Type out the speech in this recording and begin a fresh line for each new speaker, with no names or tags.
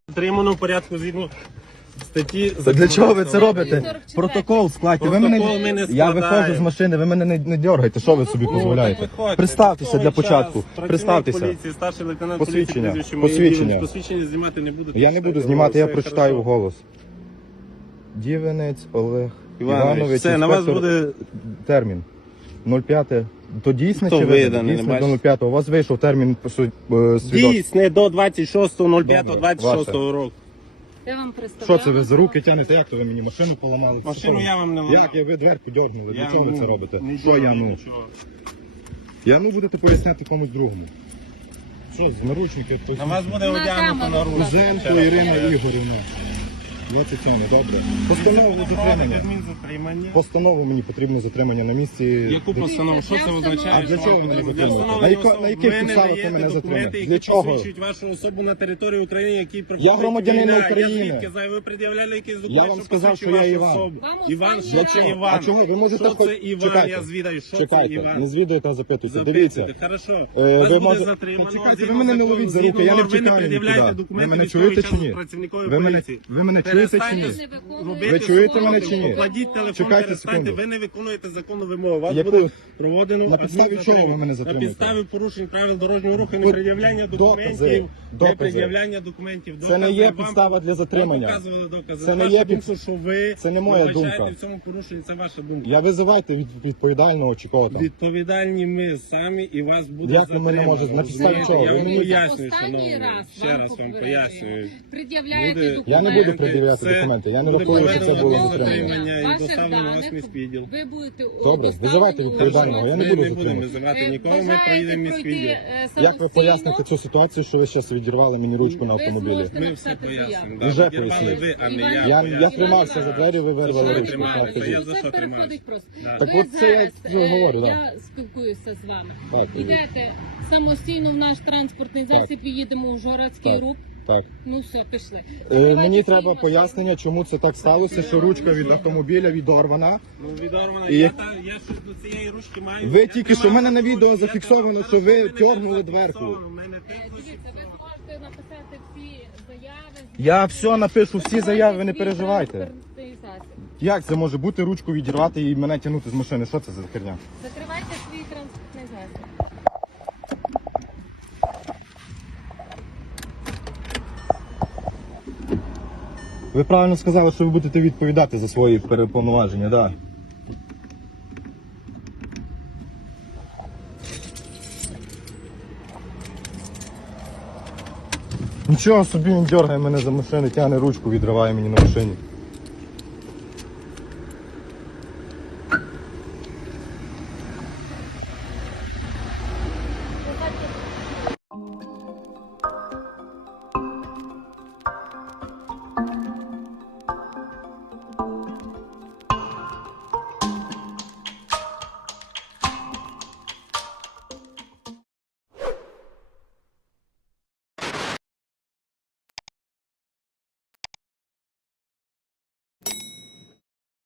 Дотримано в порядку згідно статті.
Та для чого ви це
законодавства.
робите? Протокол складьте. Ви
Протокол ми
мене...
не
Я
складаємо.
виходжу з машини, ви мене не дергайте. Що ви собі дозволяєте?
виходьте.
Представтеся для
Військовий
початку.
час, працівник
Представтеся.
поліції, старший лейтенант
Посвідчення.
поліції, прізвище
Посвідчення.
моє, посвідчення знімати не буду.
Я не буду знімати, я прочитаю вголос. Дівенець Олег Іванович.
Все, на вас
інспектор.
буде
Термін. 05. То дійсне
Хто
чи
виданий,
дійсне
не
до
бачите?
05. У вас вийшов термін свідоцтва.
дійсне до 26.05.26 року.
Я вам представляю.
Що це ви за руки тянете? Як то ви мені машину поламали?
Машину я вам не ламав.
Як ви дверку дьорнули? Для
Я
чого ви
ну,
це робите?
нічого,
Що я ну?
нічого.
Я ну будете поясняти комусь другому. Що з наручники?
На вас буде одягнуто
камеру.
на руку.
Кузенко Ірина Ігорівна. 27, добре. Постанову затримання.
Адмінзатримання.
Постанову мені потрібно затримання на місці.
Яку постанову? Що це означає?
А для чого ви мене
Для
затримуєте?
встановлення
На яких
особи
підставах
ви
ви
не
мене
даєте
затримуєте?
документи,
Для
які
чого?
посвідчують вашу особу на території України, які
Я громадянин
війна.
України.
Я звідки знаю, ви пред'являли якийсь документ,
Я вам сказав, що я
посвідчує
Іван.
вашу особу.
Вам
Іван,
останній
що це
раз.
Іван?
А чого? Ви можете
Що
хоч-
це Іван?
Чекайте.
Я звідаю, що це
Чекайте,
Іван?
не звідуєте, а запитуйте. Дивіться.
Запитуйте, хорошо.
Ви
Вас буде
може-
затримано.
Чекайте,
згідно
ви мене не
закону,
ловіть за
згідно
руки, я не
норм, ви не
втікаю
пред'являєте
нікуди.
документи
Ви мене
військовий
чуєте
час
чи ні?
працівникові
Ви мене-
поліції.
ви мене чуєте чи ні?
Робити
Ви чуєте
свого
мене чи ні?
Покладіть телефон,
Чекайте
перестаньте,
секунду.
ви не виконуєте законну вимогу. Вас
Яку?
буде проводено
На підставі
адміністративне.
чого ви мене
На
затримуєте?
підставі порушень правил дорожнього руху,
Докази.
непред'являння документів.
Докази.
Непред'являння документів.
Це не є
Докази.
підстава
Вам
для затримання.
показували докази.
Це не
Ваша
є
думка, що ви
це не моя
вбачаєте
думка.
в цьому порушенні, це ваша думка.
Я визивайте відповідального чи кого там.
Відповідальні ми самі і вас буде
Як ви мене
затримано.
можете? На підставі
Розумієте?
чого?
Я
Ви
вам
мені-
пояснюю,
Останній
шановні.
раз
Ще раз вам пояснюю.
Пред'являєте
Буде-
документи.
Я не буду пред'являти
Це
документи. Я не
буде
рахую, що це
проведено
було
адміністративне
затримання.
затримання і
Ваших
доставлено вас в
даних
міськвідділ.
Ви будете
Добре, визивайте відповідального, я не
Ми
буду
не будемо
затримувати.
визивати нікого, ми приїдемо в міськвідділ.
Як ви поясните цю ситуацію, що ви зараз відірвали мені ручку на автомобілі?
Ми все пояснимо.
Ви вже
Підірвали
пояснили.
ви, а не
Іван-
я.
Я тримався за двері, ви вирвали
що ви
ручку.
тримаєте?
Так,
Я
кажіть.
за що
Це переходить
тримаюсь?
просто.
Да.
Так
Ви
от це я
зараз,
вже говорю,
я спілкуюся з вами.
Так, кажіть.
Ідете самостійно в наш транспортний засіб і їдемо у Жорацький
Так.
рух.
Так.
Ну все, пішли.
Мені треба пояснення, чому це так сталося, що ручка від автомобіля відорвана.
Ну, відорвана.
І-
Я щось до цієї ручки маю.
Ви
Я
тільки що,
тримав
в мене на
ручку,
відео
я
зафіксовано,
тримав.
що ви
Зараз
тьорнули
мене
дверку.
зафіксовано, в мене теж
Дивіться, ви зможете написати всі заяви.
Я все напишу, всі заяви, ви не
Свій
переживайте.
транспортний засіб.
Як це може бути ручку відірвати і мене тягнути з машини? Що це за херня?
Закривайте свій транспортний засіб.
Ви правильно сказали, що ви будете відповідати за свої переповноваження, так. Нічого собі, він дергає мене за машини, тягне ручку, відриває мені на машині.